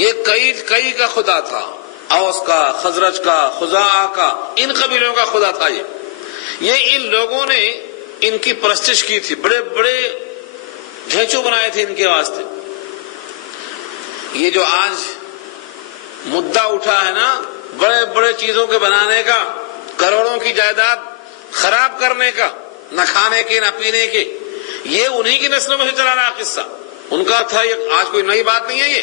یہ کئی کا خدا تھا، اوس کا، خزرج کا، خزاعہ کا، ان قبیلوں کا خدا تھا یہ ان لوگوں نے ان کی پرستش کی تھی، بڑے بڑے ڈھینچو بنائے تھے ان کے واسطے۔ یہ جو آج مدعا اٹھا ہے نا بڑے بڑے چیزوں کے بنانے کا، کروڑوں کی جائیداد خراب کرنے کا، نہ کھانے کے نہ پینے کے، یہ انہی کی نسلوں میں سے چلا رہا قصہ، ان کا تھا، یہ آج کوئی نئی بات نہیں ہے یہ۔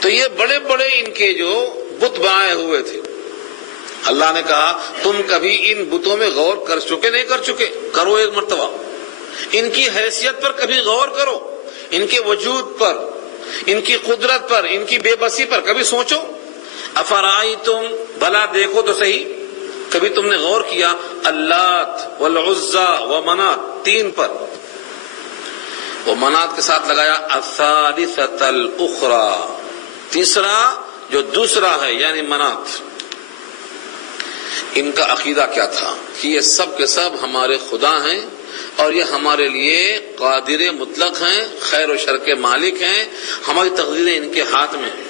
تو یہ بڑے بڑے ان کے جو بت بنائے ہوئے تھے، اللہ نے کہا تم کبھی ان بتوں میں غور کر چکے نہیں کر چکے؟ کرو ایک مرتبہ، ان کی حیثیت پر کبھی غور کرو، ان کے وجود پر، ان کی قدرت پر، ان کی بے بسی پر کبھی سوچو۔ افرائیتم، بھلا دیکھو تو صحیح، کبھی تم نے غور کیا اللات والعزى ومنات، تین پر، وہ منات کے ساتھ لگایا الثالثۃ الاخرى، تیسرا جو دوسرا ہے یعنی منات۔ ان کا عقیدہ کیا تھا کہ یہ سب کے سب ہمارے خدا ہیں اور یہ ہمارے لیے قادر مطلق ہیں، خیر و شر کے مالک ہیں، ہماری تقدیریں ان کے ہاتھ میں ہیں۔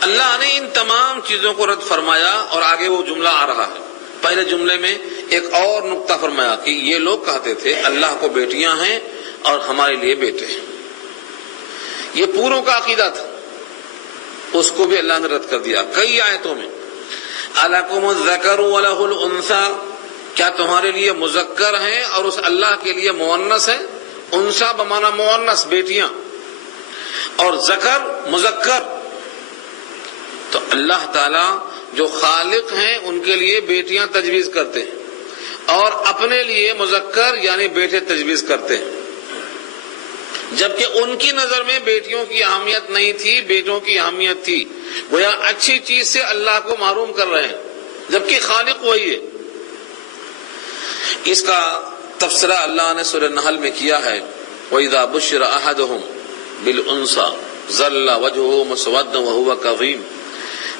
اللہ نے ان تمام چیزوں کو رد فرمایا اور آگے وہ جملہ آ رہا ہے۔ پہلے جملے میں ایک اور نقطہ فرمایا کہ یہ لوگ کہتے تھے اللہ کو بیٹیاں ہیں اور ہمارے لیے بیٹے ہیں، یہ پوروں کا عقیدہ تھا، اس کو بھی اللہ نے رد کر دیا کئی آیتوں میں۔ الکم الذکر ولہ الانثی، کیا تمہارے لیے مذکر ہیں اور اس اللہ کے لیے مؤنث ہے؟ انثی بمعنی مؤنث، بیٹیاں، اور ذکر مذکر۔ تو اللہ تعالی جو خالق ہیں ان کے لیے بیٹیاں تجویز کرتے ہیں اور اپنے لیے مذکر یعنی بیٹے تجویز کرتے ہیں، جبکہ ان کی نظر میں بیٹیوں کی اہمیت نہیں تھی، بیٹوں کی اہمیت تھی۔ گویا اچھی چیز سے اللہ کو محروم کر رہے ہیں جبکہ خالق وہی ہے۔ اس کا تفسیرہ اللہ نے سورہ نحل میں کیا ہے، وَإِذَا بُشِّرَ أَحَدُهُمْ بِالْأُنثىٰ ظَلَّ وَجْهُهُ مُسْوَدًّا وَهُوَ كَظِيمٌ،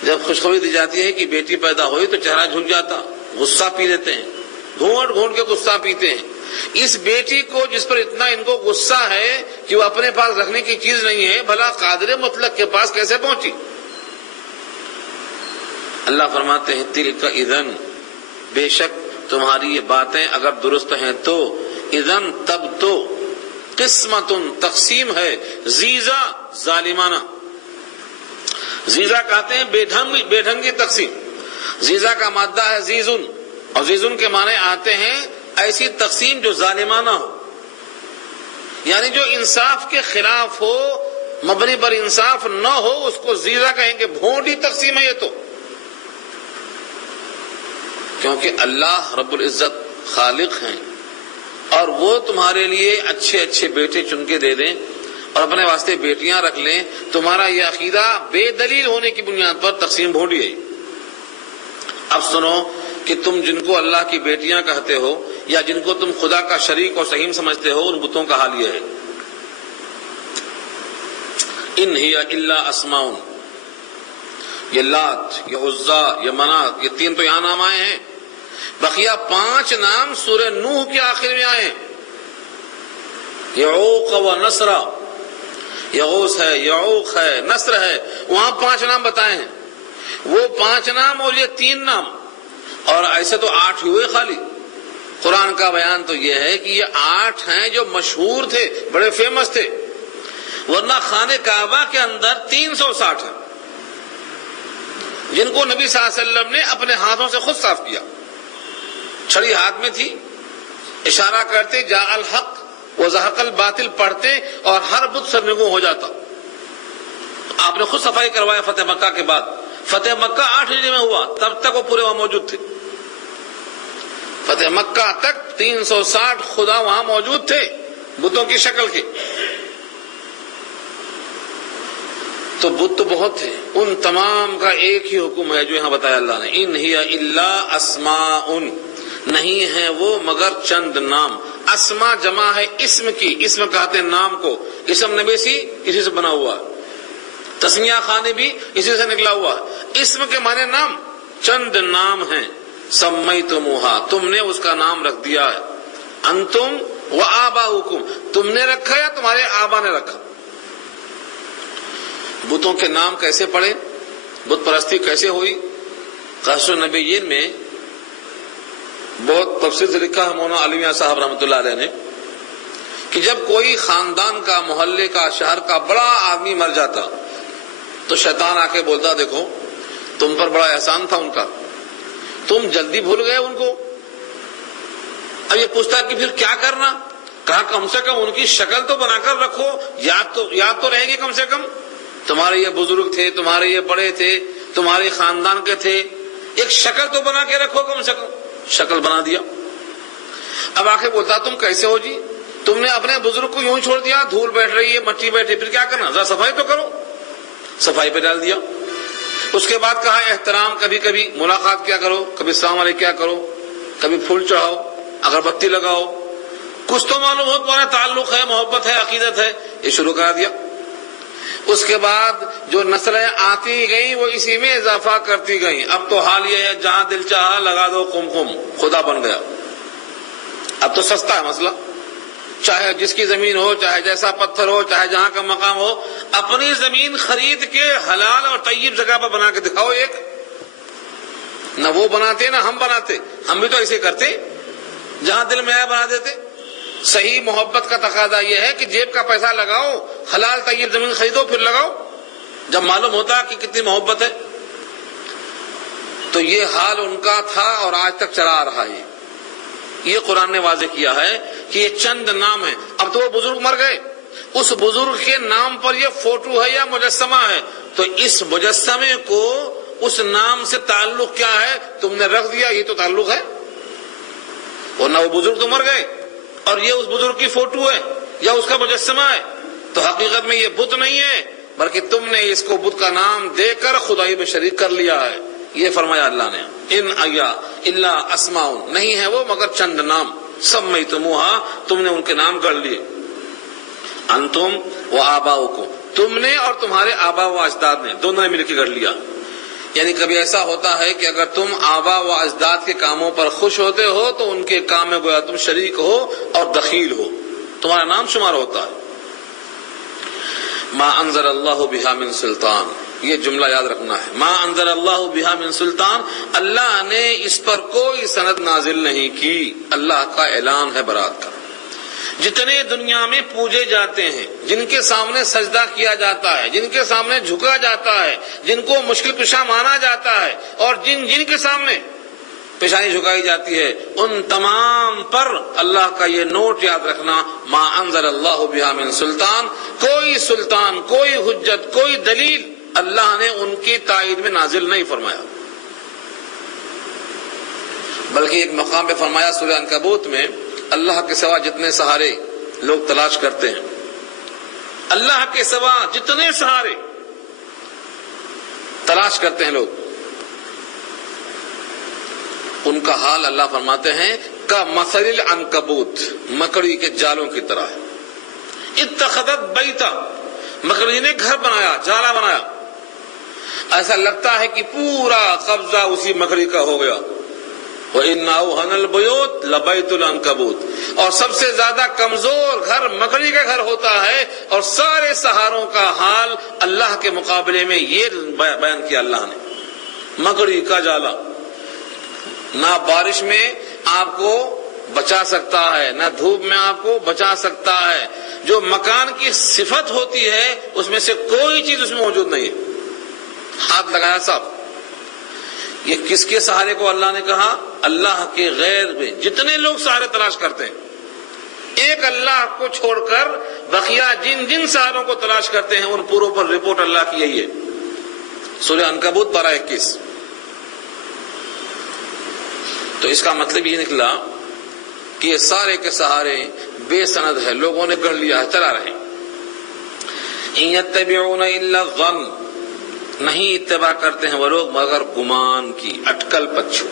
جب خوشخبری دی جاتی ہے کہ بیٹی پیدا ہوئی تو چہرہ جھک جاتا، غصہ پی لیتے ہیں، گھونٹ گھونٹ کے غصہ پیتے ہیں۔ اس بیٹی کو جس پر اتنا ان کو غصہ ہے کہ وہ اپنے پاس رکھنے کی چیز نہیں ہے، بھلا قادر مطلق کے پاس کیسے پہنچی؟ اللہ فرماتے ہیں تلک اذن، بے شک تمہاری یہ باتیں اگر درست ہیں تو، اذن تب تو، قسمت تقسیم ہے، زیزہ ظالمانہ، زیزہ کہتے ہیں بے ڈھنگی تقسیم، زیزہ کا مادہ ہے زیزن، اور زیزن کے معنی آتے ہیں ایسی تقسیم جو ظالمانہ ہو، یعنی جو انصاف کے خلاف ہو، مبنی پر انصاف نہ ہو، اس کو زیزہ کہیں گے، بھونڈی تقسیم ہے یہ تو۔ کیونکہ اللہ رب العزت خالق ہیں اور وہ تمہارے لیے اچھے اچھے بیٹے چن کے دے دیں اور اپنے واسطے بیٹیاں رکھ لیں، تمہارا یہ عقیدہ بے دلیل ہونے کی بنیاد پر تقسیم بھونڈی ہے۔ اب سنو کہ تم جن کو اللہ کی بیٹیاں کہتے ہو یا جن کو تم خدا کا شریک اور سہیم سمجھتے ہو، ان بتوں کا حال یہ ہے، ان ہی الا اسماء، یہ لات، یہ عزا، یہ منات، یہ تین تو یہاں نام آئے ہیں، بقیہ 5 نام سورہ نوح کے آخر میں آئے ہیں، یعوق و نصر، یغوث ہے، یعوق ہے، نصر ہے، وہاں 5 نام بتائے ہیں، وہ 5 نام اور یہ 3 نام، اور ایسے تو 8 ہوئے خالی۔ قرآن کا بیان تو یہ ہے کہ یہ 8 ہیں جو مشہور تھے، بڑے فیمس تھے، ورنہ خانہ کعبہ کے اندر 360 ہیں جن کو نبی صلی اللہ علیہ وسلم نے اپنے ہاتھوں سے خود صاف کیا، چھڑی ہاتھ میں تھی، اشارہ کرتے جاء الحق وزہق الباطل پڑھتے اور ہر بت سرنگوں ہو جاتا۔ آپ نے خود صفائی کروایا فتح مکہ کے بعد، فتح مکہ 8 ہجری میں ہوا، تب تک وہ پورے وہاں موجود تھے، فتح مکہ تک 360 خدا وہاں موجود تھے بتوں کی شکل کے۔ تو بت تو بہت تھے، ان تمام کا ایک ہی حکم ہے جو یہاں بتایا اللہ نے، ان ہی الا اسماء، نہیں ہے وہ مگر چند نام۔ اسما جمع ہے اسم کی، اسم کہتے ہیں نام کو، اسم نبیسی اسی سے بنا ہوا ہے، تسمیہ خانے بھی اسی سے نکلا ہوا ہے، اسم کے معنی نام، چند نام ہیں، سمیتموہا، تم نے اس کا نام رکھ دیا ہے، انتم و آباؤکم، تم نے رکھا یا تمہارے آبا نے رکھا۔ بتوں کے نام کیسے پڑے، بت پرستی کیسے ہوئی؟ قصص النبیین میں بہت تفصیل سے لکھا ہے مولانا علی میاں صاحب رحمۃ اللہ علیہ نے کہ جب کوئی خاندان کا، محلے کا، شہر کا بڑا آدمی مر جاتا تو شیطان آ کے بولتا دیکھو تم پر بڑا احسان تھا ان کا، تم جلدی بھول گئے ان کو۔ اب یہ پوچھتا کہ پھر کیا کرنا؟ کہا کم سے کم ان کی شکل تو بنا کر رکھو، یاد تو رہے گی کم سے کم، تمہارے یہ بزرگ تھے، تمہارے یہ بڑے تھے، تمہارے خاندان کے تھے، ایک شکل تو بنا کے رکھو کم سے کم۔ شکل بنا دیا۔ اب آ کے بولتا تم کیسے ہو جی، تم نے اپنے بزرگ کو یوں چھوڑ دیا، دھول بیٹھ رہی ہے، مٹی بیٹھی، پھر کیا کرنا، ذرا صفائی تو کرو۔ صفائی پہ ڈال دیا۔ اس کے بعد کہا احترام، کبھی کبھی ملاقات کیا کرو، کبھی السلام علیکم کیا کرو، کبھی پھول چڑھاؤ، اگربتی لگاؤ، کچھ تو معلوم ہو تمہارا تعلق ہے، محبت ہے، عقیدت ہے، یہ شروع کرا دیا۔ اس کے بعد جو نسلیں آتی گئیں وہ اسی میں اضافہ کرتی گئیں۔ اب تو حال یہ ہے جہاں دل چاہا لگا دو قم، خدا بن گیا۔ اب تو سستا ہے مسئلہ، چاہے جس کی زمین ہو، چاہے جیسا پتھر ہو، چاہے جہاں کا مقام ہو، اپنی زمین خرید کے حلال اور طیب جگہ پر بنا کے دکھاؤ ایک۔ نہ وہ بناتے نہ ہم بناتے، ہم بھی تو ایسے کرتے، جہاں دل میں آیا بنا دیتے۔ صحیح محبت کا تقاضا یہ ہے کہ جیب کا پیسہ لگاؤ، حلال طیب زمین خریدو، پھر لگاؤ جب معلوم ہوتا کہ کتنی محبت ہے۔ تو یہ حال ان کا تھا اور آج تک چلا آ رہا ہے۔ یہ قرآن نے واضح کیا ہے کہ یہ چند نام ہیں۔ اب تو وہ بزرگ مر گئے، اس بزرگ کے نام پر یہ فوٹو ہے یا مجسمہ ہے، تو اس مجسمے کو اس نام سے تعلق کیا ہے تم نے رکھ دیا، یہ تو تعلق ہے، ورنہ وہ بزرگ تو مر گئے اور یہ اس بزرگ کی فوٹو ہے یا اس کا مجسمہ ہے، تو حقیقت میں یہ بت نہیں ہے بلکہ تم نے اس کو بت کا نام دے کر خدائی میں شریک کر لیا ہے۔ یہ فرمایا اللہ نے، ان ایا الا اسماء، نہیں ہے وہ مگر چند نام، سمیتموہا، تم نے ان کے نام گڑھ لیے، انتم و آباؤکم، تم نے اور تمہارے آبا و اجداد نے، دونوں نے مل کے گڑھ لیا۔ یعنی کبھی ایسا ہوتا ہے کہ اگر تم آبا و اجداد کے کاموں پر خوش ہوتے ہو تو ان کے کام میں گویا تم شریک ہو اور دخیل ہو، تمہارا نام شمار ہوتا ہے۔ ما انزل اللہ بہا من سلطان، یہ جملہ یاد رکھنا ہے، ما انزل اللہ بہا من سلطان، اللہ نے اس پر کوئی سند نازل نہیں کی، اللہ کا اعلان ہے برات کا۔ جتنے دنیا میں پوجے جاتے ہیں، جن کے سامنے سجدہ کیا جاتا ہے، جن کے سامنے جھکا جاتا ہے، جن کو مشکل کشا مانا جاتا ہے، اور جن کے سامنے پیشانی جھکائی جاتی ہے، ان تمام پر اللہ کا یہ نوٹ یاد رکھنا، ما انزل اللہ بہا من سلطان، کوئی سلطان، کوئی حجت، کوئی دلیل اللہ نے ان کی تائید میں نازل نہیں فرمایا۔ بلکہ ایک مقام پہ فرمایا سورہ عنکبوت میں، اللہ کے سوا جتنے سہارے لوگ تلاش کرتے ہیں، اللہ کے سوا جتنے سہارے تلاش کرتے ہیں لوگ، ان کا حال اللہ فرماتے ہیں کا مثل العنکبوت، مکڑی کے جالوں کی طرح ہے۔ اتخذت بیتا، مکڑی نے گھر بنایا، جالا بنایا، ایسا لگتا ہے کہ پورا قبضہ اسی مکڑی کا ہو گیا۔ وَإِنَّ أَوْهَنَ الْبُيُوتِ لَبَيْتُ الْعَنكَبُوتِ، اور سب سے زیادہ کمزور گھر مکڑی کا گھر ہوتا ہے، اور سارے سہاروں کا حال اللہ کے مقابلے میں یہ بیان کیا اللہ نے، مکڑی کا جالا، نہ بارش میں آپ کو بچا سکتا ہے، نہ دھوپ میں آپ کو بچا سکتا ہے، جو مکان کی صفت ہوتی ہے اس میں سے کوئی چیز اس میں موجود نہیں ہے، ہاتھ لگایا صاحب۔ یہ کس کے سہارے کو اللہ نے کہا؟ اللہ کے غیر میں جتنے لوگ سہارے تلاش کرتے ہیں، ایک اللہ کو چھوڑ کر بقیہ جن سہاروں کو تلاش کرتے ہیں ان پوروں پر رپورٹ اللہ کی یہی ہے۔ سورہ عنکبوت پارہ 21۔ تو اس کا مطلب یہ نکلا کہ یہ سارے کے سہارے بے سند ہے، لوگوں نے گڑھ لیا ہے، چلا رہے۔ ان یتبعون الا الظن، نہیں اتباع کرتے ہیں وہ لوگ مگر گمان کی، اٹکل پچھو۔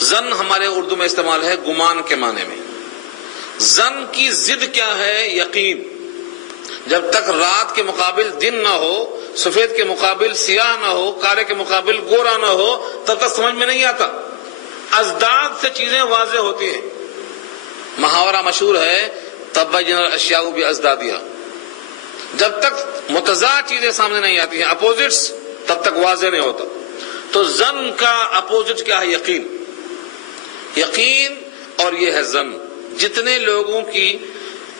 زن ہمارے اردو میں استعمال ہے گمان کے معنی میں۔ زن کی ضد کیا ہے؟ یقین۔ جب تک رات کے مقابل دن نہ ہو، سفید کے مقابل سیاہ نہ ہو، کالے کے مقابل گورا نہ ہو، تب تک سمجھ میں نہیں آتا۔ ازداد سے چیزیں واضح ہوتی ہیں۔ محاورہ مشہور ہے تبین الاشیاء بازدادها، جب تک متضاد چیزیں سامنے نہیں آتی ہیں، اپوزٹس، تب تک واضح نہیں ہوتا. تو ظن کا اپوزٹ کیا ہے؟ یقین. یقین اور یہ ہے ظن. جتنے لوگوں کی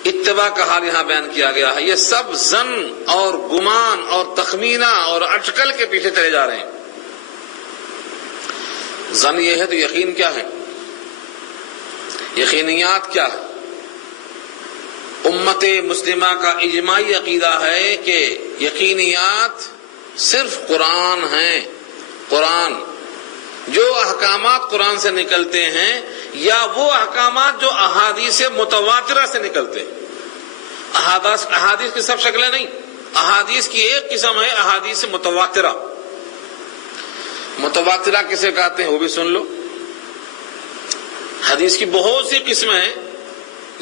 اتباع کا حال یہاں بیان کیا گیا ہے، یہ سب ظن اور گمان اور تخمینہ اور اٹکل کے پیچھے چلے جا رہے ہیں. ظن یہ ہے تو یقین کیا ہے؟ یقینیات کیا ہے؟ امت مسلمہ کا اجماعی عقیدہ ہے کہ یقینیات صرف قرآن ہیں. قرآن، جو احکامات قرآن سے نکلتے ہیں یا وہ احکامات جو احادیث متواترہ سے نکلتے ہیں. احادیث کی سب شکلیں نہیں، احادیث کی ایک قسم ہے احادیث متواترہ. متواترہ کسے کہتے ہیں وہ بھی سن لو. حدیث کی بہت سی قسمیں ہیں،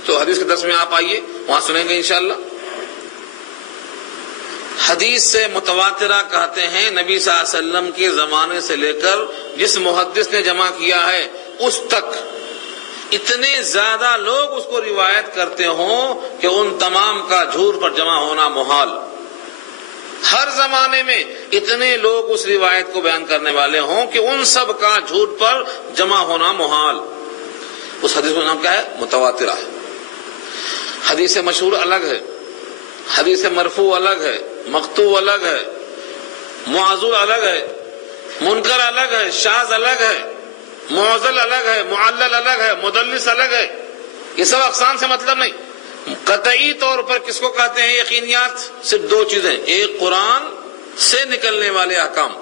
تو حدیث کے درس میں آپ آئیے، وہاں سنیں گے انشاءاللہ. حدیث سے متواترہ کہتے ہیں نبی صلی اللہ علیہ وسلم کے زمانے سے لے کر جس محدث نے جمع کیا ہے اس تک اتنے زیادہ لوگ اس کو روایت کرتے ہوں کہ ان تمام کا جھوٹ پر جمع ہونا محال. ہر زمانے میں اتنے لوگ اس روایت کو بیان کرنے والے ہوں کہ ان سب کا جھوٹ پر جمع ہونا محال. اس حدیث کا نام کیا ہے؟ متواترہ ہے. حدیث مشہور الگ ہے، حدیث مرفوع الگ ہے، مقطوع الگ ہے، معضول الگ ہے، منکر الگ ہے، شاذ الگ ہے، معضل الگ ہے، معلل الگ ہے، مدلس الگ ہے. یہ سب اقسام سے مطلب نہیں. قطعی طور پر کس کو کہتے ہیں یقینیات؟ صرف دو چیزیں، ایک قرآن سے نکلنے والے احکام،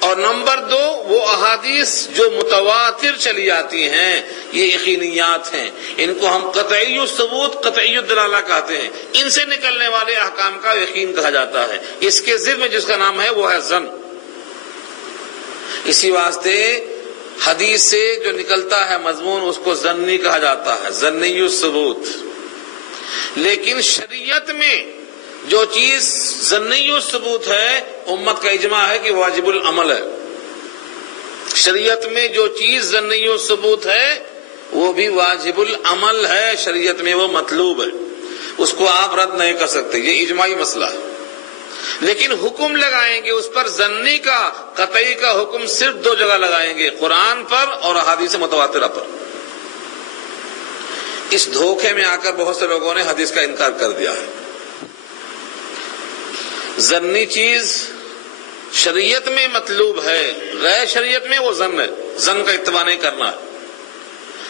اور نمبر دو وہ احادیث جو متواتر چلی آتی ہیں، یہ یقینیات ہیں. ان کو ہم قطعی الثبوت، قطعی الدلالہ کہتے ہیں. ان سے نکلنے والے احکام کا یقین کہا جاتا ہے. اس کے ضمن میں جس کا نام ہے وہ ہے ظن. اسی واسطے حدیث سے جو نکلتا ہے مضمون اس کو ظنی کہا جاتا ہے، ظنی الثبوت. لیکن شریعت میں جو چیز ظنی الثبوت ہے، امت کا اجماع ہے کہ واجب العمل ہے. شریعت میں جو چیز ظنی الثبوت ہے وہ بھی واجب العمل ہے. شریعت میں وہ مطلوب ہے، اس کو آپ رد نہیں کر سکتے. یہ اجماعی مسئلہ ہے. لیکن حکم لگائیں گے اس پر ظنی کا، قطعی کا حکم صرف دو جگہ لگائیں گے، قرآن پر اور احادیث متواترہ پر. اس دھوکے میں آ کر بہت سے لوگوں نے حدیث کا انکار کر دیا ہے. ظنی چیز شریعت میں مطلوب ہے، غیر شریعت میں وہ ظن ہے، ظن کا اتباع نہیں کرنا ہے.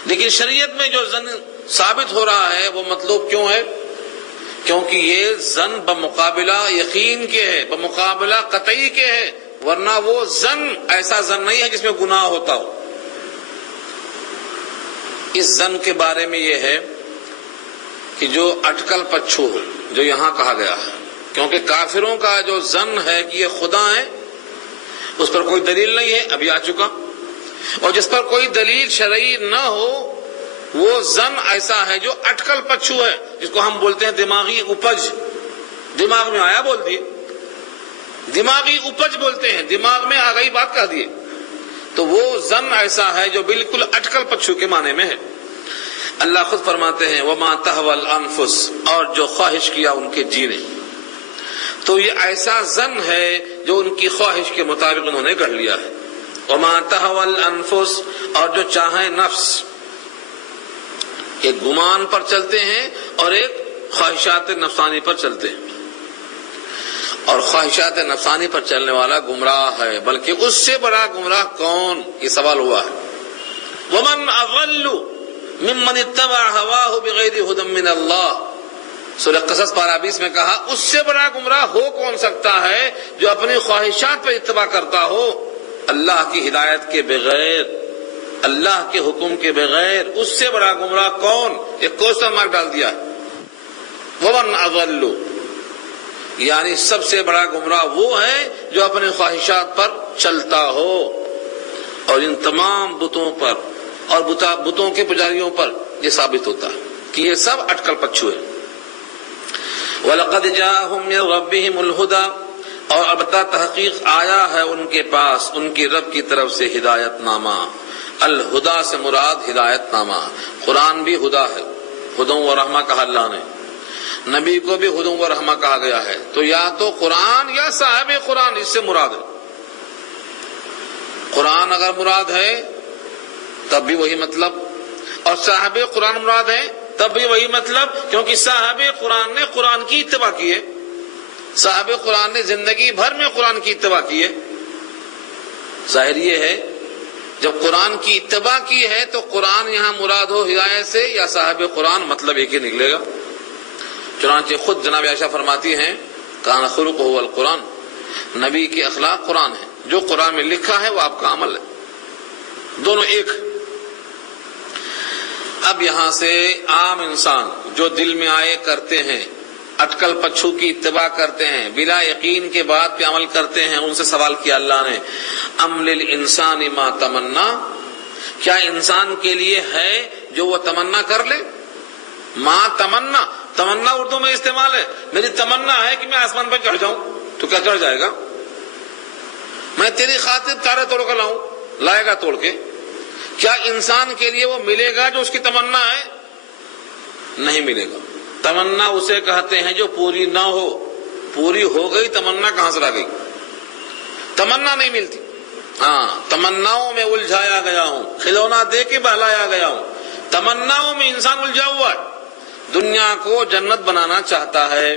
لیکن شریعت میں جو ظن ثابت ہو رہا ہے وہ مطلوب کیوں ہے؟ کیونکہ یہ ظن بمقابلہ یقین کے ہے، بمقابلہ قطعی کے ہے. ورنہ وہ ظن ایسا ظن نہیں ہے جس میں گناہ ہوتا ہو. اس ظن کے بارے میں یہ ہے کہ جو اٹکل پچھو ہے، جو یہاں کہا گیا ہے، کیونکہ کافروں کا جو ظن ہے کہ یہ خدا ہے اس پر کوئی دلیل نہیں ہے، ابھی آ چکا. اور جس پر کوئی دلیل شرعی نہ ہو وہ ظن ایسا ہے جو اٹکل پچھو ہے، جس کو ہم بولتے ہیں دماغی اپج. دماغ میں آیا بول دیے، دماغی اپج بولتے ہیں، دماغ میں آ گئی بات کہہ دیے. تو وہ ظن ایسا ہے جو بالکل اٹکل پچھو کے معنی میں ہے. اللہ خود فرماتے ہیں وما تہوی الانفس، اور جو خواہش کیا ان کے جی نے. تو یہ ایسا ظن ہے جو ان کی خواہش کے مطابق انہوں نے گڑھ لیا ہے. وما تہوی الانفس، اور جو چاہیں نفس. ایک گمان پر چلتے ہیں اور ایک خواہشات نفسانی پر چلتے ہیں. اور خواہشات نفسانی پر چلنے والا گمراہ ہے، بلکہ اس سے بڑا گمراہ کون؟ یہ سوال ہوا ہے. ومن اضل ممن اتبع هواه بغیر هدى من اللہ. سورہ قصص پارہ 20 میں کہا اس سے بڑا گمراہ ہو کون سکتا ہے جو اپنی خواہشات پر اتباع کرتا ہو اللہ کی ہدایت کے بغیر، اللہ کے حکم کے بغیر. اس سے بڑا گمراہ کون؟ ایک کوسچن مارک ڈال دیا ہے. ومن اضل، یعنی سب سے بڑا گمراہ وہ ہے جو اپنی خواہشات پر چلتا ہو. اور ان تمام بتوں پر اور بتوں کے پجاریوں پر یہ ثابت ہوتا ہے کہ یہ سب اٹکل پچھو ہے. وَلَقَدْ جَاءَهُمْ مِنْ رَبِّهِمُ الْهُدَى، اور البتہ تحقیق آیا ہے ان کے پاس ان کی رب کی طرف سے ہدایت نامہ. الہدا سے مراد ہدایت نامہ. قرآن بھی ہدا ہے، ہدی و رحمہ کہا اللہ نے. نبی کو بھی ہدی و رحمہ کہا گیا ہے. تو یا تو قرآن یا صاحب قرآن اس سے مراد ہے. قرآن اگر مراد ہے تب بھی وہی مطلب، اور صاحب قرآن مراد ہے تب بھی وہی مطلب، کیونکہ صاحب قرآن نے قرآن کی اتباع کی ہے. صاحب قرآن نے زندگی بھر میں قرآن کی اتباع کی ہے. ظاہر یہ ہے جب قرآن کی اتباع کی ہے تو قرآن یہاں مراد ہو ہدایت سے یا صاحب قرآن، مطلب ایک ہی نکلے گا. چنانچہ خود جناب عائشہ فرماتی ہیں کان خلقہ القرآن، نبی کی اخلاق قرآن ہے، جو قرآن میں لکھا ہے وہ آپ کا عمل ہے، دونوں ایک. اب یہاں سے عام انسان جو دل میں آئے کرتے ہیں، اٹکل پچھو کی اتباع کرتے ہیں، بلا یقین کے بعد پہ عمل کرتے ہیں، ان سے سوال کیا اللہ نے ام للانسان ما تمنا، کیا انسان کے لیے ہے جو وہ تمنا کر لے؟ ما تمنا، تمنا اردو میں استعمال ہے. میری تمنا ہے کہ میں آسمان پر چڑھ جاؤں. تو کیا چڑھ جائے گا؟ میں تیری خاطر تارے توڑ کر لاؤں، لائے گا توڑ کے. کیا انسان کے لیے وہ ملے گا جو اس کی تمنا ہے؟ نہیں ملے گا. تمنا اسے کہتے ہیں جو پوری نہ ہو. پوری ہو گئی تمنا کہاں سے آ گئی؟ تمنا نہیں ملتی. ہاں، تمناؤں میں الجھایا گیا ہوں، کھلونا دے کے بہلایا گیا ہوں. تمناؤں میں انسان الجھا ہوا ہے. دنیا کو جنت بنانا چاہتا ہے،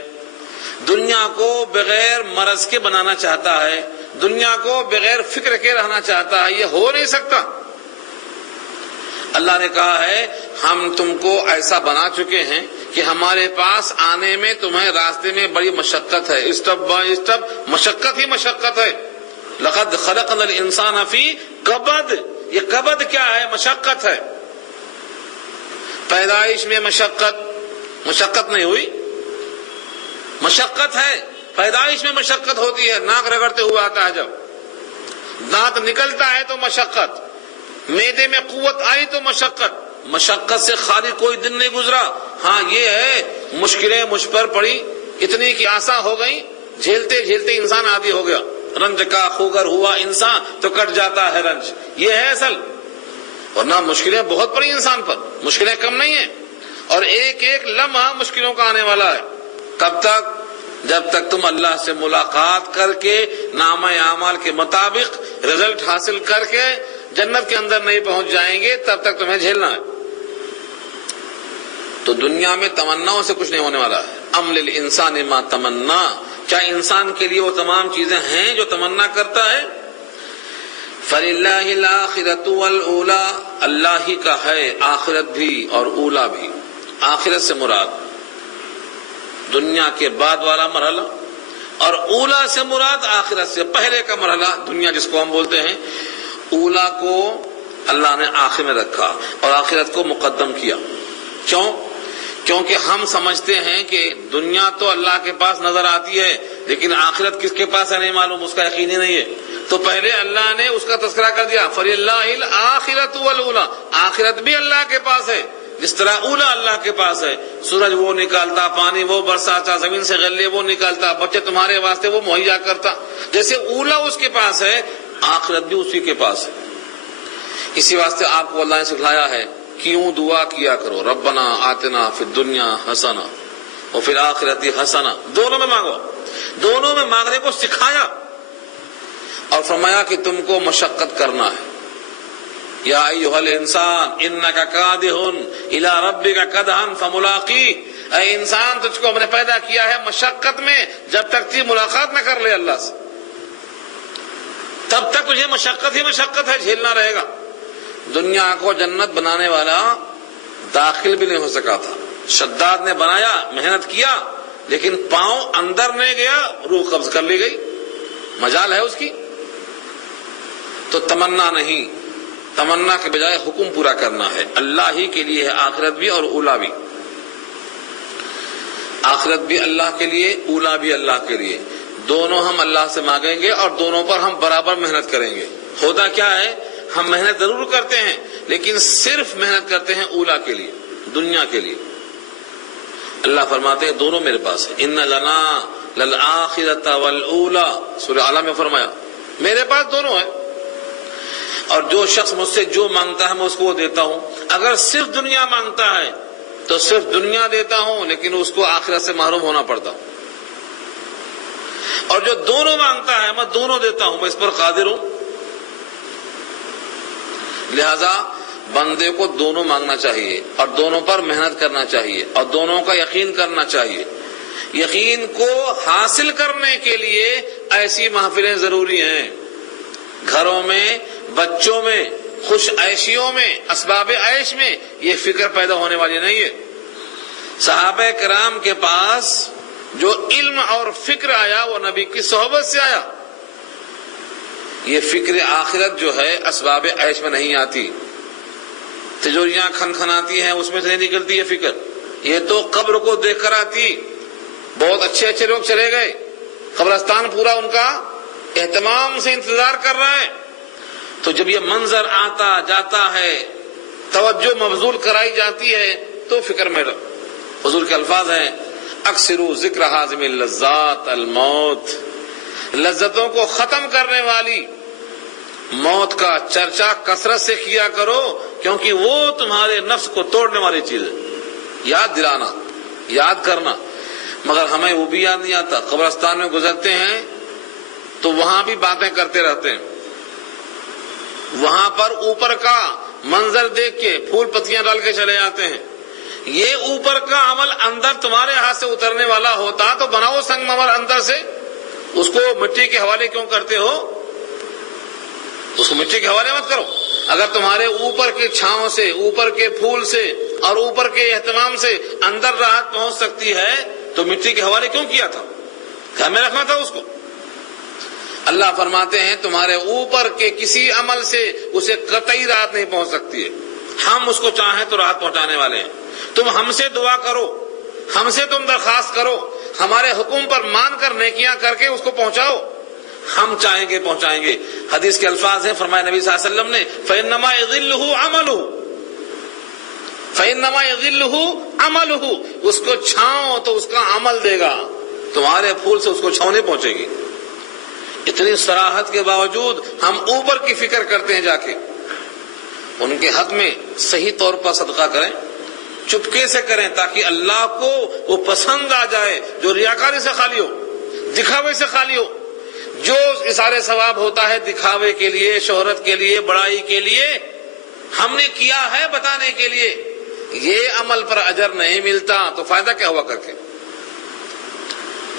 دنیا کو بغیر مرض کے بنانا چاہتا ہے، دنیا کو بغیر فکر کے رہنا چاہتا ہے. یہ ہو نہیں سکتا. اللہ نے کہا ہے ہم تم کو ایسا بنا چکے ہیں کہ ہمارے پاس آنے میں تمہیں راستے میں بڑی مشقت ہے، اسٹپ بائی اسٹپ مشقت ہی مشقت ہے. لقد خلقنا الانسان فی کبد، یہ کبد کیا ہے؟ مشقت ہے. پیدائش میں مشقت نہیں ہوئی، مشقت ہے. پیدائش میں مشقت ہوتی ہے، ناک رگڑتے ہوئے آتا ہے، جب دانت نکلتا ہے تو مشقت، معدے میں قوت آئی تو مشقت. مشقت سے خالی کوئی دن نہیں گزرا. ہاں یہ ہے مشکلیں مجھ پر پڑی اتنی کہ آسان ہو گئی، جھیلتے جھیلتے انسان عادی ہو گیا. رنج کا خوگر ہوا انسان تو کٹ جاتا ہے رنج. یہ ہے اصل. ورنہ مشکلیں بہت پڑی انسان پر، مشکلیں کم نہیں ہیں، اور ایک ایک لمحہ مشکلوں کا آنے والا ہے. کب تک؟ جب تک تم اللہ سے ملاقات کر کے نامہ اعمال کے مطابق رزلٹ حاصل کر کے جنت کے اندر نہیں پہنچ جائیں گے تب تک تمہیں جھیلنا ہے. تو دنیا میں تمناؤں سے کچھ نہیں ہونے والا ہے. ام للانسان ما تمنا، کیا انسان کے لیے وہ تمام چیزیں ہیں جو تمنا کرتا ہے؟ فَلِلَّهِ الْآخِرَةُ وَالْأُولَى، اللہ ہی کا ہے آخرت بھی اور اولا بھی. آخرت سے مراد دنیا کے بعد والا مرحلہ، اور اولا سے مراد آخرت سے پہلے کا مرحلہ. دنیا جس کو ہم بولتے ہیں، اولا کو اللہ نے آخر میں رکھا اور آخرت کو مقدم کیا. کیوں؟ کیونکہ ہم سمجھتے ہیں کہ دنیا تو اللہ کے پاس نظر آتی ہے لیکن آخرت کس کے پاس ہے نہیں معلوم، اس کا یقین ہی نہیں ہے. تو پہلے اللہ نے اس کا تذکرہ کر دیا فَلِلَّهِ الْآخِرَةُ وَالْأُولَى، آخرت بھی اللہ کے پاس ہے جس طرح اولا اللہ کے پاس ہے. سورج وہ نکالتا، پانی وہ برساتا، زمین سے غلے وہ نکالتا، بچے تمہارے واسطے وہ مہیا کرتا. جیسے اولا اس کے پاس ہے، آخرت بھی اسی کے پاس ہے. اسی واسطے آپ کو اللہ نے سکھلایا ہے کیوں دعا کیا کرو، ربنا آتنا فی الدنیا حسنہ وفی الآخرۃ حسنہ. دونوں میں مانگو، دونوں میں مانگنے کو سکھایا اور فرمایا کہ تم کو مشقت کرنا ہے. یا ایھا الانسان انک کادح الی ربک کدحا فملاقیہ، اے انسان تجھ کو ہم نے پیدا کیا ہے مشقت میں، جب تک تجھ ملاقات نہ کر لے اللہ سے تب تک تجھے مشقت ہی مشقت ہے، جھیلنا رہے گا. دنیا کو جنت بنانے والا داخل بھی نہیں ہو سکا تھا. شداد نے بنایا، محنت کیا، لیکن پاؤں اندر نہیں گیا، روح قبض کر لی گئی. مجال ہے اس کی. تو تمنا نہیں، تمنا کے بجائے حکم پورا کرنا ہے. اللہ ہی کے لیے ہے آخرت بھی اور اولا بھی. آخرت بھی اللہ کے لیے، اولا بھی اللہ کے لیے. دونوں ہم اللہ سے مانگیں گے اور دونوں پر ہم برابر محنت کریں گے. ہوتا کیا ہے، ہم محنت ضرور کرتے ہیں لیکن صرف محنت کرتے ہیں اولا کے لیے، دنیا کے لیے. اللہ فرماتے ہیں دونوں میرے پاس ہے. ان لنا للآخرۃ والأولی، سورہ اعلیٰ میں فرمایا میرے پاس دونوں ہے، اور جو شخص مجھ سے جو مانگتا ہے میں اس کو وہ دیتا ہوں. اگر صرف دنیا مانگتا ہے تو صرف دنیا دیتا ہوں لیکن اس کو آخرت سے محروم ہونا پڑتا، اور جو دونوں مانگتا ہے میں دونوں دیتا ہوں، میں اس پر قادر ہوں۔ لہذا بندے کو دونوں مانگنا چاہیے اور دونوں پر محنت کرنا چاہیے اور دونوں کا یقین کرنا چاہیے۔ یقین کو حاصل کرنے کے لیے ایسی محفلیں ضروری ہیں، گھروں میں، بچوں میں، خوش عیشیوں میں، اسباب عیش میں یہ فکر پیدا ہونے والی نہیں ہے۔ صحابہ کرام کے پاس جو علم اور فکر آیا وہ نبی کی صحبت سے آیا۔ یہ فکر آخرت جو ہے اسباب عیش میں نہیں آتی، تجوریاں کھنکھناتی ہیں اس میں سے نہیں نکلتی یہ فکر، یہ تو قبر کو دیکھ کر آتی۔ بہت اچھے اچھے لوگ چلے گئے، قبرستان پورا ان کا اہتمام سے انتظار کر رہا ہے، تو جب یہ منظر آتا جاتا ہے، توجہ مبذول کرائی جاتی ہے تو فکر میں حضور کے الفاظ ہیں اکثروا ذکر حازم اللذات الموت، لذتوں کو ختم کرنے والی موت کا چرچا کثرت سے کیا کرو، کیونکہ وہ تمہارے نفس کو توڑنے والی چیز ہے۔ یاد دلانا، یاد کرنا، مگر ہمیں وہ بھی یاد نہیں آتا۔ قبرستان میں گزرتے ہیں تو وہاں بھی باتیں کرتے رہتے ہیں، وہاں پر اوپر کا منظر دیکھ کے پھول پتیاں ڈال کے چلے جاتے ہیں۔ یہ اوپر کا عمل اندر تمہارے ہاتھ سے اترنے والا ہوتا تو بناؤ سنگ مرمر اندر سے، اس کو مٹی کے حوالے کیوں کرتے ہو؟ اس کو مٹی کے حوالے مت کرو۔ اگر تمہارے اوپر کے چھاؤں سے، اوپر کے پھول سے اور اوپر کے اہتمام سے اندر راحت پہنچ سکتی ہے تو مٹی کے حوالے کیوں کیا تھا؟ گھر میں رکھنا تھا اس کو۔ اللہ فرماتے ہیں تمہارے اوپر کے کسی عمل سے اسے قطعی راحت نہیں پہنچ سکتی ہے، ہم اس کو چاہیں تو راحت پہنچانے والے ہیں۔ تم ہم سے دعا کرو، ہم سے تم درخواست کرو، ہمارے حکم پر مان کر نیکیاں کر کے اس کو پہنچاؤ، ہم چاہیں گے پہنچائیں گے۔ حدیث کے الفاظ ہیں، فرمایا نبی صلی اللہ علیہ وسلم نے فَإِنَّمَا يَضِلُّهُ عَمَلُهُ، فَإِنَّمَا يَضِلُّهُ عَمَلُهُ، اس کو چھاؤں تو اس کا عمل دے گا، تمہارے پھول سے اس کو چھاؤں نہیں پہنچے گی۔ اتنی صراحت کے باوجود ہم اوپر کی فکر کرتے ہیں، جا کے ان کے حق میں صحیح طور پر صدقہ کریں، چپکے سے کریں تاکہ اللہ کو وہ پسند آ جائے، جو ریاکاری سے خالی ہو، دکھاوے سے خالی ہو۔ جو اثارِ ثواب ہوتا ہے دکھاوے کے لیے، شہرت کے لیے، بڑائی کے لیے، ہم نے کیا ہے بتانے کے لیے، یہ عمل پر اجر نہیں ملتا تو فائدہ کیا ہوا کر کے؟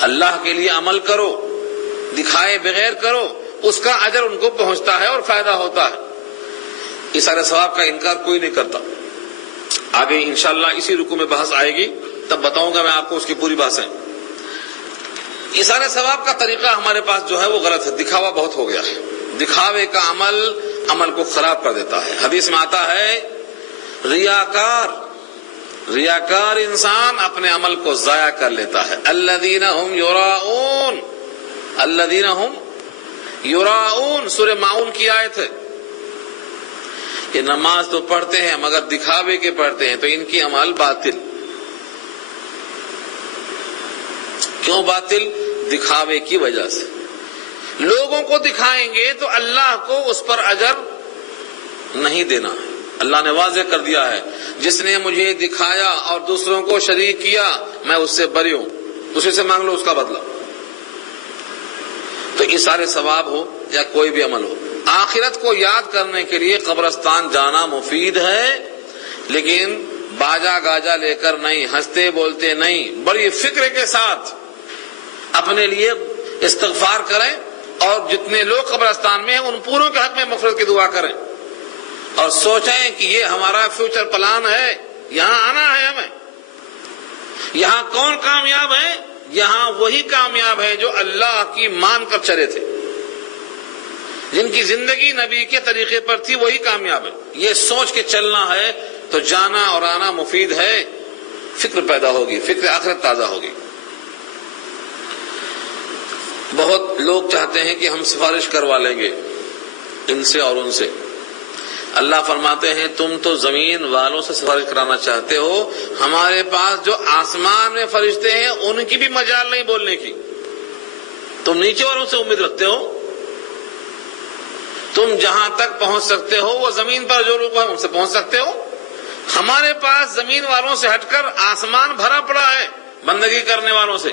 اللہ کے لیے عمل کرو، دکھائے بغیر کرو، اس کا اجر ان کو پہنچتا ہے اور فائدہ ہوتا ہے۔ اثارِ ثواب کا انکار کوئی نہیں کرتا۔ آگے انشاءاللہ اسی رکوع میں بحث آئے گی، تب بتاؤں گا میں آپ کو اس کی پوری باتیں۔ اثارِ ثواب کا طریقہ ہمارے پاس جو ہے وہ غلط ہے، دکھاوا بہت ہو گیا ہے۔ دکھاوے کا عمل کو خراب کر دیتا ہے۔ حدیث میں آتا ہے ریاکار انسان اپنے عمل کو ضائع کر لیتا ہے۔ الذین هم یراؤون، الذین هم یراؤون، سورہ ماؤن کی آیت ہے۔ یہ نماز تو پڑھتے ہیں مگر دکھاوے کے پڑھتے ہیں، تو ان کی عمل باطل۔ کیوں باطل؟ دکھاوے کی وجہ سے۔ لوگوں کو دکھائیں گے تو اللہ کو اس پر اجر نہیں دینا ہے۔ اللہ نے واضح کر دیا ہے، جس نے مجھے دکھایا اور دوسروں کو شریک کیا میں اس سے بری ہوں، اسی سے مانگ لو اس کا بدلہ۔ تو اثارِ ثواب ہو یا کوئی بھی عمل ہو، آخرت کو یاد کرنے کے لیے قبرستان جانا مفید ہے، لیکن باجا گاجا لے کر نہیں، ہنستے بولتے نہیں، بڑی فکر کے ساتھ اپنے لیے استغفار کریں، اور جتنے لوگ قبرستان میں ہیں ان پوروں کے حق میں مغفرت کی دعا کریں، اور سوچیں کہ یہ ہمارا فیوچر پلان ہے، یہاں آنا ہے ہمیں۔ یہاں کون کامیاب ہے؟ یہاں وہی کامیاب ہے جو اللہ کی مان کر چلے تھے، جن کی زندگی نبی کے طریقے پر تھی، وہی کامیاب ہے۔ یہ سوچ کے چلنا ہے تو جانا اور آنا مفید ہے، فکر پیدا ہوگی، فکر آخرت تازہ ہوگی۔ بہت لوگ چاہتے ہیں کہ ہم سفارش کروا لیں گے ان سے اور ان سے۔ اللہ فرماتے ہیں تم تو زمین والوں سے سفارش کرانا چاہتے ہو، ہمارے پاس جو آسمان میں فرشتے ہیں ان کی بھی مجال نہیں بولنے کی، تم نیچے والوں سے امید رکھتے ہو؟ تم جہاں تک پہنچ سکتے ہو وہ زمین پر جو لوگ ہیں ان سے پہنچ سکتے ہو؟ ہمارے پاس زمین والوں سے ہٹ کر آسمان بھرا پڑا ہے بندگی کرنے والوں سے،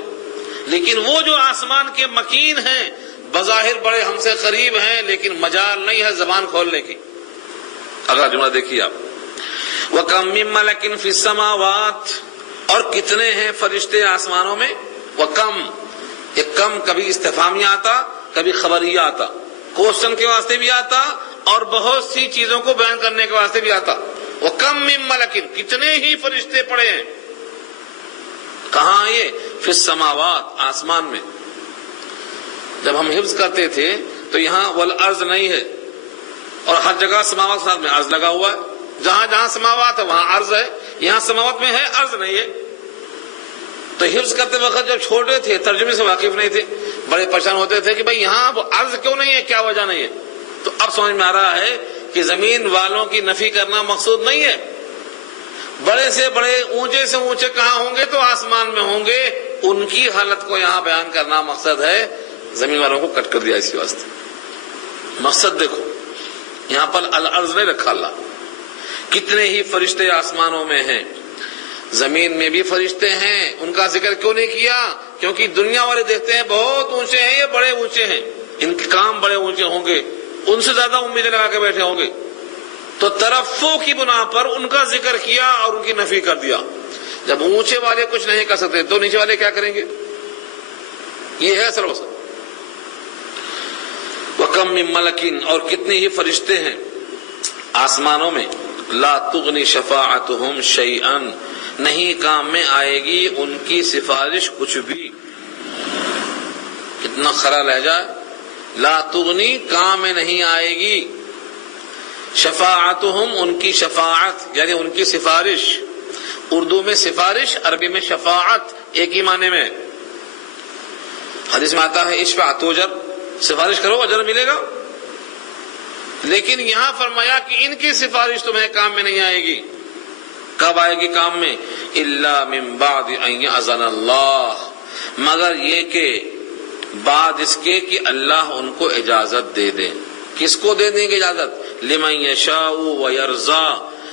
لیکن وہ جو آسمان کے مکین ہیں بظاہر بڑے ہم سے قریب ہیں، لیکن مجال نہیں ہے زبان کھولنے کی۔ اگلا جملہ دیکھیے آپ، وَكَمْ مِن مَلَكٍ فِي السَّمَاوَاتِ، اور کتنے ہیں فرشتے آسمانوں میں۔ وَكَمْ، یہ کم کبھی استفہامیہ آتا، کبھی خبریہ آتا، کوشچن کے واسطے بھی آتا اور بہت سی چیزوں کو بیان کرنے کے واسطے بھی آتا۔ وَكَمْ مِن مَلَكٍ، کتنے ہی فرشتے پڑے ہیں۔ کہاں یہ؟ فی السماوات، آسمان میں۔ جب ہم حفظ کرتے تھے تو یہاں والارض نہیں ہے، اور ہر جگہ سماوات ساتھ میں ارض لگا ہوا ہے، جہاں جہاں سماوات ہے وہاں ارض ہے، یہاں سماوات میں ہے ارض نہیں ہے۔ تو حفظ کرتے وقت جب چھوٹے تھے ترجمے سے واقف نہیں تھے، بڑے پریشان ہوتے تھے کہ بھئی یہاں وہ ارض کیوں نہیں ہے، کیا وجہ نہیں ہے۔ تو اب سمجھ میں آ رہا ہے کہ زمین والوں کی نفی کرنا مقصود نہیں ہے، بڑے سے بڑے اونچے سے اونچے کہاں ہوں گے تو آسمان میں ہوں گے، ان کی حالت کو یہاں بیان کرنا مقصد ہے، زمین والوں کو کٹ کر دیا اسی واسطے۔ مقصد دیکھو، یہاں پر الارض نہیں رکھا اللہ۔ کتنے ہی فرشتے آسمانوں میں ہیں، زمین میں بھی فرشتے ہیں، ان کا ذکر کیوں نہیں کیا؟ کیونکہ دنیا والے دیکھتے ہیں بہت اونچے ہیں، یہ بڑے اونچے ہیں، ان کے کام بڑے اونچے ہوں گے، ان سے زیادہ امیدیں لگا کے بیٹھے ہوں گے، تو ترفع کی بنا پر ان کا ذکر کیا اور ان کی نفی کر دیا۔ جب اونچے والے کچھ نہیں کر سکتے تو نیچے والے کیا کریں گے؟ یہ ہے اصل وصل۔ وَكَمْ مِن مَلَكٍ، اور کتنے ہی فرشتے ہیں آسمانوں میں، لا تغنی شفاعتهم شیئا، نہیں کام میں آئے گی ان کی سفارش کچھ بھی۔ کتنا خرا لہجہ ہے، لا تغنی، کام میں نہیں آئے گی، شفاعتهم، ان کی شفاعت یعنی ان کی سفارش۔ اردو میں سفارش، عربی میں شفاعت، ایک ہی معنی میں۔ حدیث میں آتا ہے اشفع تؤجر، سفارش کرو اجر ملے گا، لیکن یہاں فرمایا کہ ان کی سفارش تمہیں کام میں نہیں آئے گی۔ کب آئے گی کام میں؟ الا من بعد ان یأذن اللہ، مگر یہ کہ بعد اس کے کہ اللہ ان کو اجازت دے دے۔ کس کو دے دیں گے اجازت؟ لمن یشاء ویرضا،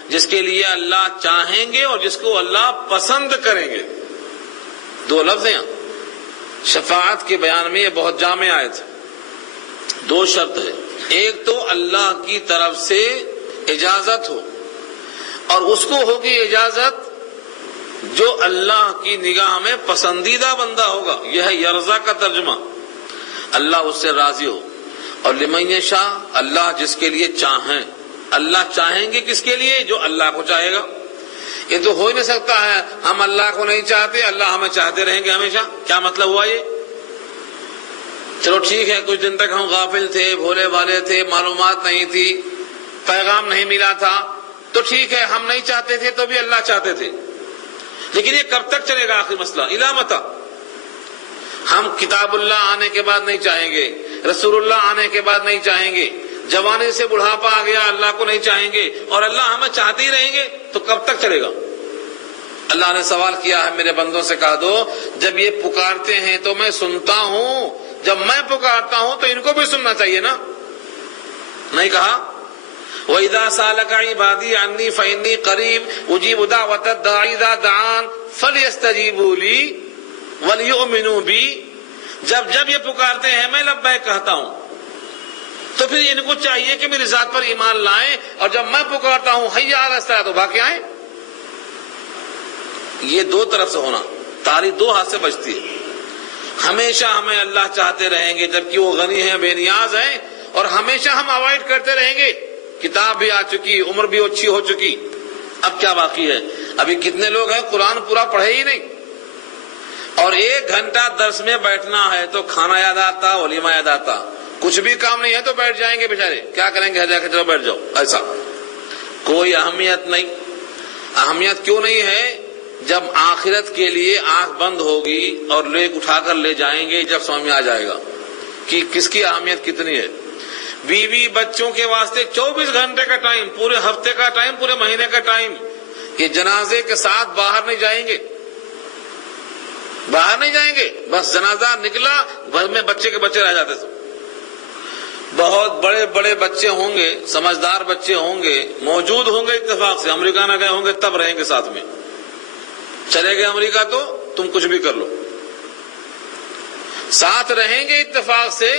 جس کے لیے اللہ چاہیں گے اور جس کو اللہ پسند کریں گے۔ دو لفظ ہیں شفاعت کے بیان میں، یہ بہت جامع آیت ہے۔ دو شرط ہے، ایک تو اللہ کی طرف سے اجازت ہو، اور اس کو ہوگی اجازت جو اللہ کی نگاہ میں پسندیدہ بندہ ہوگا، یہ ہے یرضا کا ترجمہ، اللہ اس سے راضی ہو۔ اور لمن یشاء، اللہ جس کے لیے چاہیں، اللہ چاہیں گے کس کے لیے؟ جو اللہ کو چاہے گا۔ یہ تو ہو ہی نہیں سکتا ہے ہم اللہ کو نہیں چاہتے، اللہ ہمیں چاہتے رہیں گے ہمیشہ، کیا مطلب ہوا یہ؟ چلو ٹھیک ہے، کچھ دن تک ہم غافل تھے، بھولے بھالے تھے، معلومات نہیں تھی، پیغام نہیں ملا تھا، تو ٹھیک ہے ہم نہیں چاہتے تھے تو بھی اللہ چاہتے تھے، لیکن یہ کب تک چلے گا آخری مسئلہ؟ الی متی؟ ہم کتاب اللہ آنے کے بعد نہیں چاہیں گے، رسول اللہ آنے کے بعد نہیں چاہیں گے، جوانی سے بڑھاپا آ گیا اللہ کو نہیں چاہیں گے، اور اللہ ہمیں چاہتے ہی رہیں گے، تو کب تک چلے گا؟ اللہ نے سوال کیا ہے میرے بندوں سے، کہا دو جب یہ پکارتے ہیں تو میں سنتا ہوں، جب میں پکارتا ہوں تو ان کو بھی سننا چاہیے نا؟ نہیں کہا وَإِذَا سَأَلَكَ عِبَادِي عَنِّي فَإِنِّي قَرِيبٌ أُجِيبُ دَعْوَةَ الدَّاعِ إِذَا دَعَانِ فَلْيَسْتَجِيبُوا لِي وَلْيُؤْمِنُوا بِي، جب یہ پکارتے ہیں میں لبیک کہتا ہوں، تو پھر ان کو چاہیے کہ میری ذات پر ایمان لائیں، اور جب میں پکارتا ہوں حی علی الصلاۃ تو بھاگ کے آئیں۔ یہ دو طرف سے ہونا، تاری دو ہاتھ سے بجتی ہے۔ ہمیشہ ہمیں اللہ چاہتے رہیں گے جبکہ وہ غنی ہیں، بے نیاز ہیں، اور ہمیشہ ہم اوائڈ کرتے رہیں گے، کتاب بھی آ چکی، عمر بھی اچھی ہو چکی، اب کیا باقی ہے؟ ابھی کتنے لوگ ہیں قرآن پورا پڑھے ہی نہیں، اور 1 گھنٹہ درس میں بیٹھنا ہے تو کھانا یاد آتا، ولیمہ یاد آتا، کچھ بھی کام نہیں ہے تو بیٹھ جائیں گے بیچارے، کیا کریں گے؟ جا کے چلو بیٹھ جاؤ، ایسا کوئی اہمیت نہیں۔ اہمیت کیوں نہیں ہے؟ جب آخرت کے لیے آنکھ بند ہوگی اور لوگ اٹھا کر لے جائیں گے، جب سمجھ میں آ جائے گا کہ کس کی اہمیت کتنی ہے۔ بیوی بچوں کے واسطے 24 گھنٹے کا ٹائم، پورے ہفتے کا ٹائم، پورے مہینے کا ٹائم، یہ جنازے کے ساتھ باہر نہیں جائیں گے، باہر نہیں جائیں گے، بس جنازہ نکلا گھر میں بچے کے بچے رہ جاتے سب۔ بہت بڑے بڑے بچے ہوں گے، سمجھدار بچے ہوں گے، موجود ہوں گے اتفاق سے، امریکہ نہ گئے ہوں گے تب رہیں گے ساتھ میں، چلے گئے امریکہ تو تم کچھ بھی کر لو، ساتھ رہیں گے اتفاق سے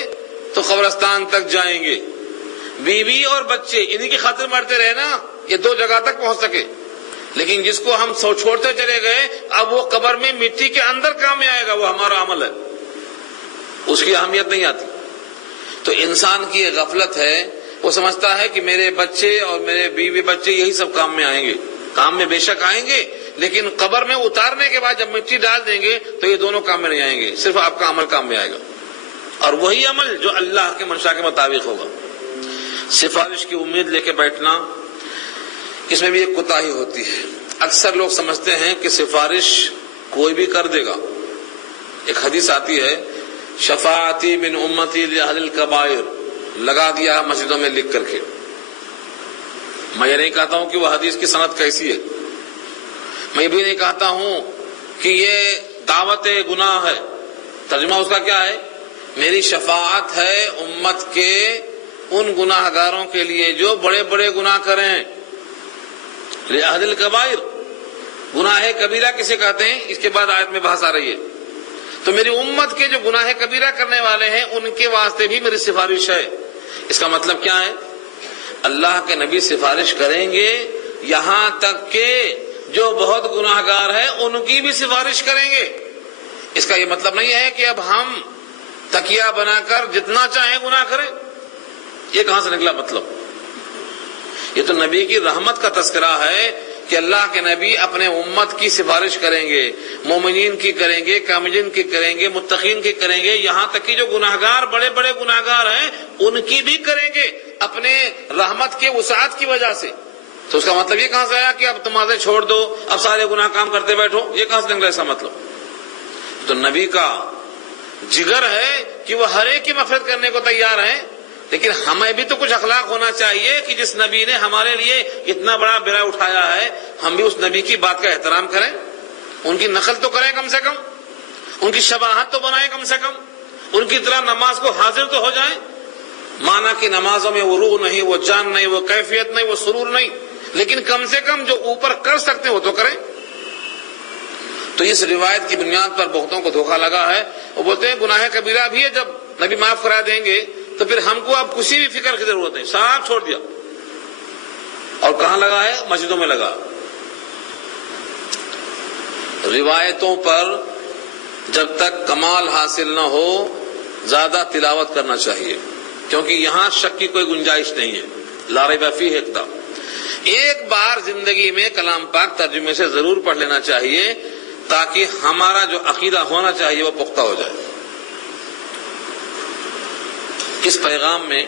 تو قبرستان تک جائیں گے، بیوی اور بچے انہی کی خاطر مرتے رہے نا، یہ دو جگہ تک پہنچ سکے، لیکن جس کو ہم چھوڑتے چلے گئے اب وہ قبر میں مٹی کے اندر کام میں آئے گا، وہ ہمارا عمل ہے، اس کی اہمیت نہیں آتی۔ تو انسان کی یہ غفلت ہے، وہ سمجھتا ہے کہ میرے بچے اور میرے بیوی بچے یہی سب کام میں آئیں گے، کام میں بے شک آئیں گے، لیکن قبر میں اتارنے کے بعد جب مٹی ڈال دیں گے تو یہ دونوں کام میں نہیں آئیں گے، صرف آپ کا عمل کام میں آئے گا، اور وہی عمل جو اللہ کے منشا کے مطابق ہوگا۔ سفارش کی امید لے کے بیٹھنا، اس میں بھی ایک کوتاہی ہوتی ہے۔ اکثر لوگ سمجھتے ہیں کہ سفارش کوئی بھی کر دے گا۔ ایک حدیث آتی ہے، شفاعتی من امتی لأہل الکبائر، لگا دیا مسجدوں میں لکھ کر کے۔ میں یہ نہیں کہتا ہوں کہ وہ حدیث کی سند کیسی ہے، میں یہ بھی نہیں کہتا ہوں کہ یہ دعوت گناہ ہے، ترجمہ اس کا کیا ہے، میری شفاعت ہے امت کے ان گناہ گاروں کے لیے جو بڑے بڑے گناہ کریں، لأہل الکبائر، گناہ کبیرہ کسے کہتے ہیں، اس کے بعد آیت میں بحث آ رہی ہے، تو میری امت کے جو گناہ کبیرہ کرنے والے ہیں ان کے واسطے بھی میری سفارش ہے۔ اس کا مطلب کیا ہے، اللہ کے نبی سفارش کریں گے، یہاں تک کہ جو بہت گناہ گار ہیں ان کی بھی سفارش کریں گے۔ اس کا یہ مطلب نہیں ہے کہ اب ہم تکیہ بنا کر جتنا چاہیں گناہ کریں، یہ کہاں سے نکلا مطلب؟ یہ تو نبی کی رحمت کا تذکرہ ہے کہ اللہ کے نبی اپنے امت کی سفارش کریں گے، مومنین کی کریں گے، کاملین کی کریں گے، متقین کی کریں گے، یہاں تک کہ جو گناہگار بڑے بڑے گناہگار ہیں ان کی بھی کریں گے اپنے رحمت کے وسعت کی وجہ سے۔ تو اس کا مطلب یہ کہاں سے آیا کہ اب تمہارے چھوڑ دو، اب سارے گناہ کام کرتے بیٹھو، یہ کہاں سے نکلا ایسا مطلب؟ تو نبی کا جگر ہے کہ وہ ہر ایک کی مغفرت کرنے کو تیار ہیں، لیکن ہمیں بھی تو کچھ اخلاق ہونا چاہیے کہ جس نبی نے ہمارے لیے اتنا بڑا بیڑا اٹھایا ہے، ہم بھی اس نبی کی بات کا احترام کریں، ان کی نقل تو کریں کم سے کم، ان کی شباہت تو بنائیں کم سے کم، ان کی طرح نماز کو حاضر تو ہو جائیں۔ مانا کہ نمازوں میں وہ روح نہیں، وہ جان نہیں، وہ کیفیت نہیں، وہ سرور نہیں، لیکن کم سے کم جو اوپر کر سکتے وہ تو کریں۔ تو اس روایت کی بنیاد پر بہتوں کو دھوکہ لگا ہے، وہ بولتے ہیں گناہ کبیرہ بھی ہے، جب نبی معاف کرا دیں گے تو پھر ہم کو اب کسی بھی فکر کی ضرورت نہیں، سب چھوڑ دیا۔ اور کہاں لگا ہے؟ مسجدوں میں لگا۔ روایتوں پر جب تک کمال حاصل نہ ہو زیادہ تلاوت کرنا چاہیے، کیونکہ یہاں شک کی کوئی گنجائش نہیں ہے، لا ریب فیہ ایک بار زندگی میں کلام پاک ترجمے سے ضرور پڑھ لینا چاہیے تاکہ ہمارا جو عقیدہ ہونا چاہیے وہ پختہ ہو جائے۔ اس پیغام میں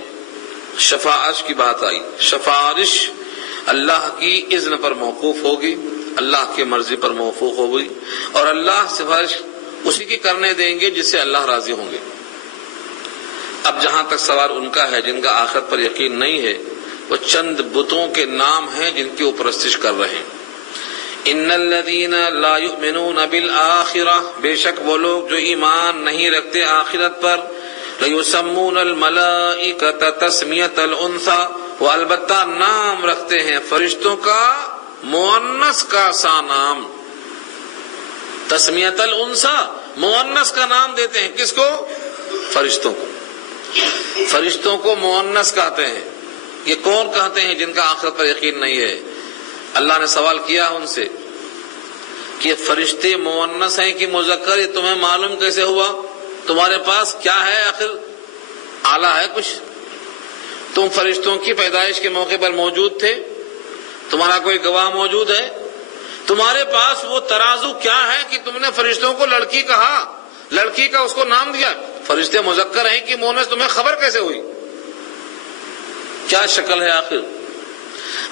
شفاعت کی بات آئی۔ شفارش اللہ کی اذن پر موقوف ہوگی، اللہ کی مرضی پر موقوف ہوگی، اور اللہ سفارش اسی کی کرنے دیں گے جس سے اللہ راضی ہوں گے۔ اب جہاں تک سوال ان کا ہے جن کا آخرت پر یقین نہیں ہے، وہ چند بتوں کے نام ہیں جن کی وہ پرستش کر رہے ہیں۔ ان الذین لا یؤمنون بالآخرہ، بے شک وہ لوگ جو ایمان نہیں رکھتے آخرت پر، لَيُسَمُّونَ الْمَلَائِكَةَ تَسْمِيَةَ الْأُنثىٰ، وہ البتہ نام رکھتے ہیں فرشتوں کا مؤنث کا سا نام۔ تسمیۃ الانثیٰ، مؤنث کا نام دیتے ہیں، کس کو؟ فرشتوں کو۔ فرشتوں کو مؤنث کہتے ہیں۔ یہ کون کہتے ہیں جن کا آخرت پر یقین نہیں ہے؟ اللہ نے سوال کیا ان سے کہ فرشتے مؤنث ہیں کہ مذکر، یہ تمہیں معلوم کیسے ہوا؟ تمہارے پاس کیا ہے آخر؟ آلہ ہے کچھ؟ تم فرشتوں کی پیدائش کے موقع پر موجود تھے؟ تمہارا کوئی گواہ موجود ہے؟ تمہارے پاس وہ ترازو کیا ہے کہ تم نے فرشتوں کو لڑکی کہا، لڑکی کا اس کو نام دیا؟ فرشتے مذکر ہیں کہ مؤنث، تمہیں خبر کیسے ہوئی؟ کیا شکل ہے آخر؟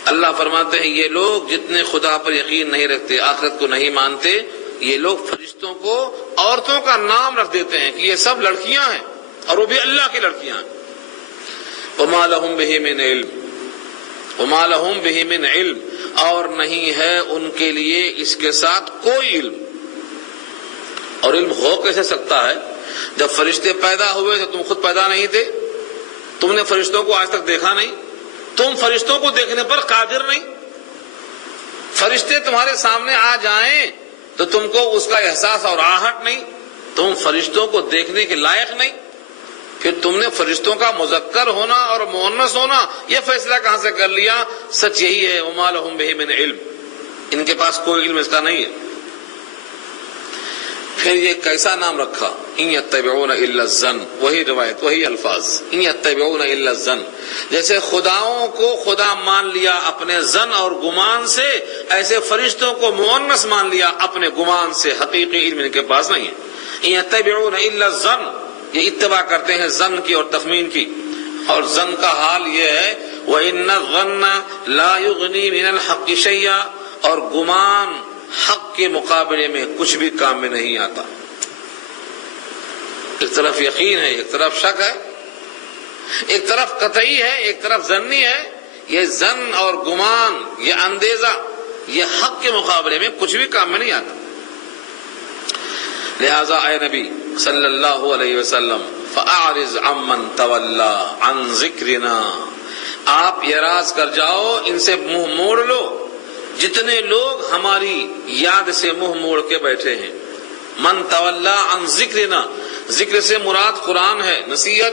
اللہ فرماتے ہیں یہ لوگ جتنے خدا پر یقین نہیں رکھتے، آخرت کو نہیں مانتے، یہ لوگ فرشتوں کو عورتوں کا نام رکھ دیتے ہیں کہ یہ سب لڑکیاں ہیں، اور وہ بھی اللہ کی لڑکیاں ہیں۔ وَمَا لَهُم بِهِ مِنْ عِلْمٍ، وَمَا لَهُم بِهِ مِنْ عِلْمٍ، اور نہیں ہے ان کے لیے اس کے ساتھ کوئی علم۔ اور علم ہو کیسے سکتا ہے؟ جب فرشتے پیدا ہوئے تو تم خود پیدا نہیں تھے؟ تم نے فرشتوں کو آج تک دیکھا نہیں، تم فرشتوں کو دیکھنے پر قادر نہیں، فرشتے تمہارے سامنے آ جائیں تو تم کو اس کا احساس اور آہٹ نہیں، تم فرشتوں کو دیکھنے کے لائق نہیں، پھر تم نے فرشتوں کا مذکر ہونا اور مؤنث ہونا یہ فیصلہ کہاں سے کر لیا؟ سچ یہی ہے وما لهم به من علم، ان کے پاس کوئی علم اس کا نہیں ہے۔ پھر یہ کیسا نام رکھا؟ ان یتبعون الا الظن، وہی روایت وہی الفاظ، ان یتبعون الا الظن، جیسے خداؤں کو خدا مان لیا اپنے ظن اور گمان سے، ایسے فرشتوں کو مؤنث مان لیا اپنے گمان سے، حقیقی علم ان کے پاس نہیں ہے۔ ان یتبعون الا الظن، یہ اتباع کرتے ہیں ظن کی اور تخمین کی، اور ظن کا حال یہ ہے وَإِنَّ الظَّنَّ لَا يُغْنِي مِنَ الْحَقِّ شَيْئًا، اور گمان حق کے مقابلے میں کچھ بھی کام میں نہیں آتا۔ ایک طرف یقین ہے، ایک طرف شک ہے، ایک طرف قطعی ہے، ایک طرف ظنی ہے۔ یہ ظن اور گمان، یہ اندیزہ، یہ حق کے مقابلے میں کچھ بھی کام میں نہیں آتا۔ لہذا اے نبی صلی اللہ علیہ وسلم فَأَعْرِضْ عَمَّنْ تَوَلَّى عَنْ ذِكْرِنَا، آپ اعراض کر جاؤ، ان سے منہ موڑ لو جتنے لوگ ہماری یاد سے منہ موڑ کے بیٹھے ہیں۔ من تولا عن ذکرنا، ذکر سے مراد قرآن ہے، نصیحت ہے۔